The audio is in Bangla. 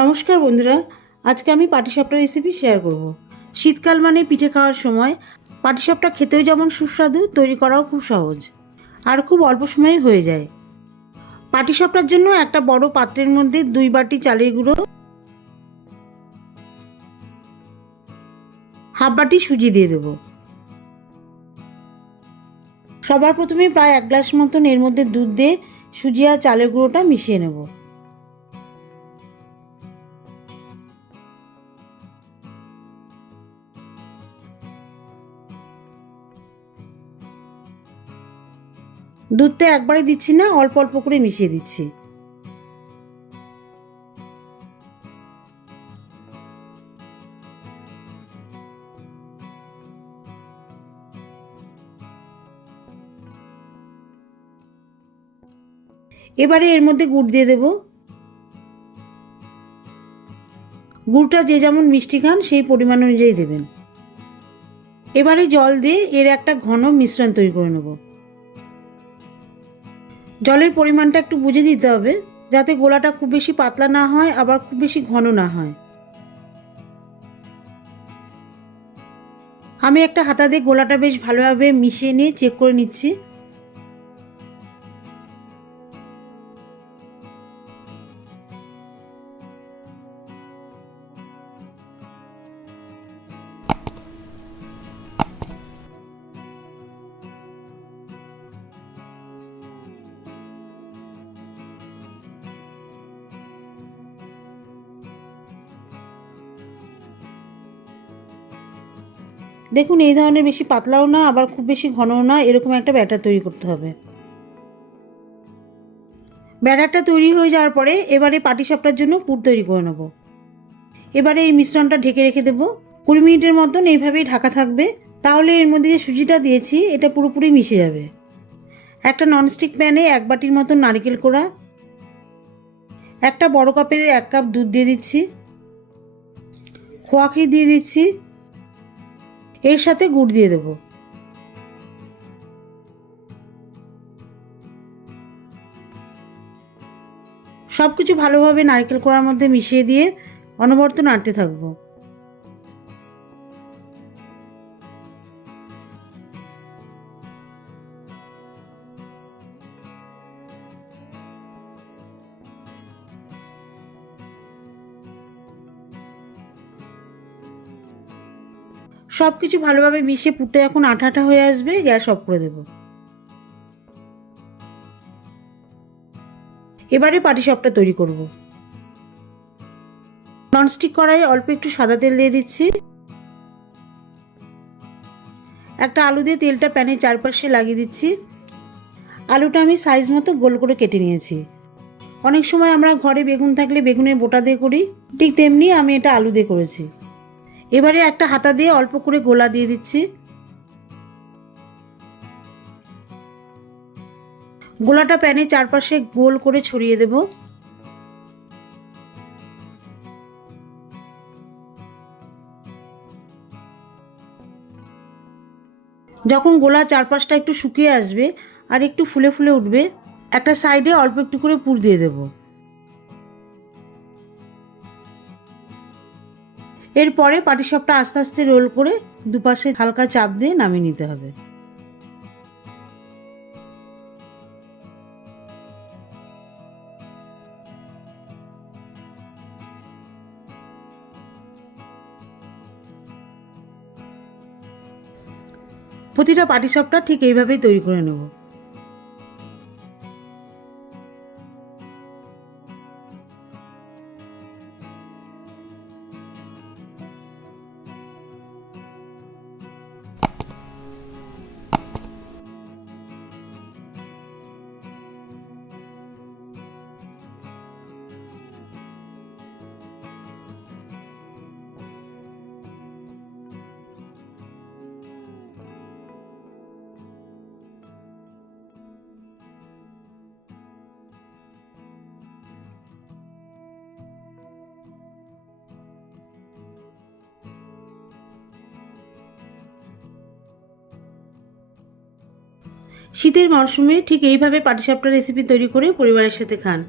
নমস্কার বন্ধুরা, আজকে আমি পাটিসাপটা রেসিপি শেয়ার করব। শীতকাল মানে পিঠে খাওয়ার সময়। পাটিসাপটা খেতেও যেমন সুস্বাদু, তৈরি করাও খুব সহজ আর খুব অল্প সময়ে হয়ে যায়। পাটিসাপটার জন্য একটা বড় পাত্রের মধ্যে 2 বাটি চালের গুঁড়ো, হাফ বাটি সুজি দিয়ে দেব। সবার প্রথমে প্রায় 1 গ্লাস মতন এর মধ্যে দুধ দিয়ে সুজি আর চালের গুঁড়োটা মিশিয়ে নেব। দুধটা একবারে দিচ্ছি না, অল্প অল্প করে মিশিয়ে দিচ্ছি। এবারে এর মধ্যে গুড় দিয়ে দেব। গুড়টা যে যেমন মিষ্টি খান সেই পরিমাণ অনুযায়ী দেবেন। এবারে জল দিয়ে এর একটা ঘন মিশ্রণ তৈরি করে নেব। জলের পরিমাণটা একটু বুঝে দিতে হবে, যাতে গোলাটা খুব বেশি পাতলা না হয়, আবার খুব বেশি ঘন না হয়। আমি একটা হাতা দিয়ে গোলাটা বেশ ভালোভাবে মিশিয়ে নিয়ে চেক করে নিচ্ছি। দেখুন, এই ধরনের বেশি পাতলাও না, আবার খুব বেশি ঘনও না, এরকম একটা ব্যাটার তৈরি করতে হবে। ব্যাটারটা তৈরি হয়ে যাওয়ার পরে এবারে পাটিসাপটার জন্য পুর তৈরি করে নেব। এবারে এই মিশ্রণটা ঢেকে রেখে দেবো। 20 মিনিটের মতন এইভাবেই ঢাকা থাকবে। তাহলে এর মধ্যে যে সুজিটা দিয়েছি এটা পুরোপুরি মিশে যাবে। একটা ননস্টিক প্যানে 1 বাটির মতন নারকেল কোড়া, একটা বড় কাপের 1 কাপ দুধ দিয়ে দিচ্ছি, খোয়া ক্ষীর দিয়ে দিচ্ছি, এর সাথে গুড় দিয়ে দেব। সব কিছু ভালোভাবে নারকেল কোড়ার মধ্যে মিশিয়ে দিয়ে অনবরত নাড়তে থাকবো। সব কিছু ভালোভাবে মিশিয়ে পুরটা যখন আঠা আঠা হয়ে আসবে, গ্যাস অফ করে দেব। এবারে পাটিসাপটা তৈরি করব। ননস্টিক কড়াইয়ে অল্প একটু সাদা তেল দিয়ে দিচ্ছি। একটা আলু দিয়ে তেলটা প্যানের চারপাশে লাগিয়ে দিচ্ছি। আলুটা আমি সাইজ মতো গোল করে কেটে নিয়েছি। অনেক সময় আমরা ঘরে বেগুন থাকলে বেগুনের বোটা দিয়ে করি, ঠিক তেমনি আমি এটা আলু দিয়ে করেছি। এবারে একটা হাতা দিয়ে অল্প করে গোলা দিয়ে দিচ্ছি। গোলাটা প্যানের চারপাশে গোল করে ছড়িয়ে দেব। যখন গোলা চারপাশটা একটু শুকিয়ে আসবে আর একটু ফুলে ফুলে উঠবে, একটা সাইডে অল্প একটু করে পুর দিয়ে দেব। এরপরে পাটিসাপটা আস্তে আস্তে রোল করে দুপাশে হালকা চাপ দিয়ে নামিয়ে নিতে হবে। প্রতিটা পাটিসাপটা ঠিক এইভাবেই তৈরি করে নেব। শীতের মরশুমে ঠিক এইভাবে পাটিসাপটা রেসিপি তৈরি করে পরিবারের সাথে খান।